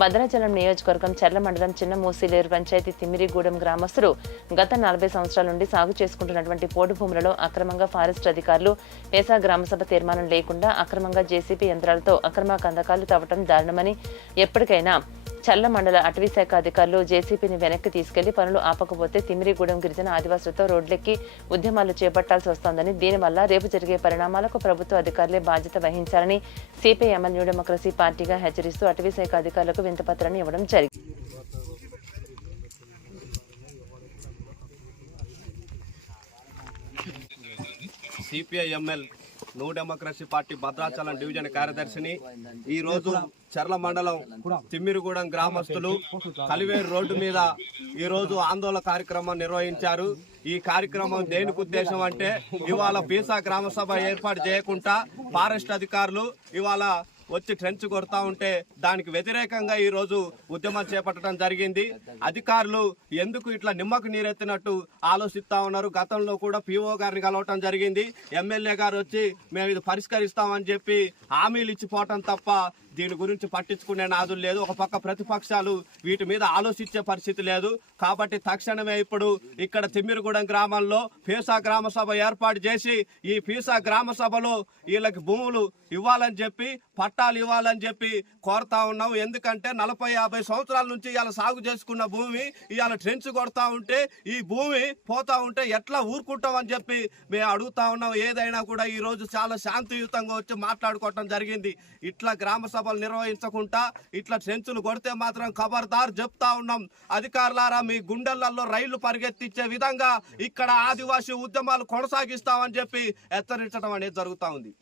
భద్రాచలం నియోజకవర్గం చర్ల మండలం చిన్న మూసిలేరు పంచాయతీ తిమ్మిరిగూడెం గ్రామస్తులు గత 40 సంవత్సరాల నుండి సాగు చేసుకుంటున్నటువంటి పోడు భూములలో అక్రమంగా ఫారెస్ట్ అధికారులు పేసా గ్రామసభ తీర్మానం లేకుండా అక్రమంగా జేసీబీ యంత్రాలతో అక్రమ కందకాలు తవ్వటం దారుణమని, ఎప్పటికైనా చల్ల మండల అటవీ శాఖ అధికారులు జేసీబీని వెనక్కి తీసుకెళ్లి పనులు ఆపకపోతే తిమ్మిరిగూడెం గిరిజన ఆదివాసులతో రోడ్లెక్కి ఉద్యమాలు చేపట్టాల్సి వస్తోందని, దీనివల్ల రేపు జరిగే పరిణామాలకు ప్రభుత్వ అధికారులే బాధ్యత వహించాలని సిపిఐఎంఎల్ న్యూ డెమోక్రసీ పార్టీగా హెచ్చరిస్తూ అటవీ శాఖ అధికారులకు వినతిపత్రాన్ని ఇవ్వడం జరిగింది. CPIML new democracy party Bhadrachalam division కార్యదర్శిని ఈ రోజు చర్ల మండలం తిమ్మిరిగూడెం గ్రామస్తులు కలివేరు రోడ్డు మీద ఈ రోజు ఆందోళన కార్యక్రమం నిర్వహించారు. ఈ కార్యక్రమం దేనికి ఉద్దేశం అంటే, ఇవాళ పీసా గ్రామ సభ ఏర్పాటు చేయకుండా ఫారెస్ట్ అధికారులు ఇవాళ వచ్చి ట్రెంచ్ కొడతా ఉంటే దానికి వ్యతిరేకంగా ఈ రోజు ఉద్యమం చేపట్టడం జరిగింది. అధికారులు ఎందుకు ఇట్లా నిమ్మకు నీరెత్తినట్టు ఆలోచిస్తా ఉన్నారు. గతంలో కూడా పిఓ గారిని కలవటం జరిగింది. ఎమ్మెల్యే గారు వచ్చి మేము ఇది పరిష్కరిస్తామని చెప్పి హామీలు ఇచ్చిపోవటం తప్ప దీని గురించి పట్టించుకునే నాదులు లేదు. ఒక పక్క ప్రతిపక్షాలు వీటి మీద ఆలోచించే పరిస్థితి లేదు. కాబట్టి తక్షణమే ఇప్పుడు ఇక్కడ తిమ్మిరిగూడెం గ్రామంలో పీసా గ్రామ సభ ఏర్పాటు చేసి ఈ పీసా గ్రామ సభలో వీళ్ళకి భూములు ఇవ్వాలని చెప్పి, పట్టాలు ఇవ్వాలని చెప్పి కోరుతా ఉన్నాం. ఎందుకంటే 40-50 సంవత్సరాల నుంచి ఇవాళ సాగు చేసుకున్న భూమి ఇవాళ ట్రెంచ్ కొడతా ఉంటే ఈ భూమి పోతా ఉంటే ఎట్లా ఊరుకుంటామని చెప్పి మేము అడుగుతా ఉన్నాం. ఏదైనా కూడా ఈ రోజు చాలా శాంతియుతంగా వచ్చి మాట్లాడుకోవటం జరిగింది. ఇట్లా గ్రామ సభలు నిర్వహించకుండా ఇట్లా ట్రెంచులు కొడితే మాత్రం ఖబర్దార్ చెప్తా ఉన్నాం. అధికారులారా, మీ గుండెలలో రైళ్లు పరిగెత్తించే విధంగా ఇక్కడ ఆదివాసీ ఉద్యమాలు కొనసాగిస్తామని చెప్పి హెచ్చరించడం అనేది జరుగుతూ ఉంది.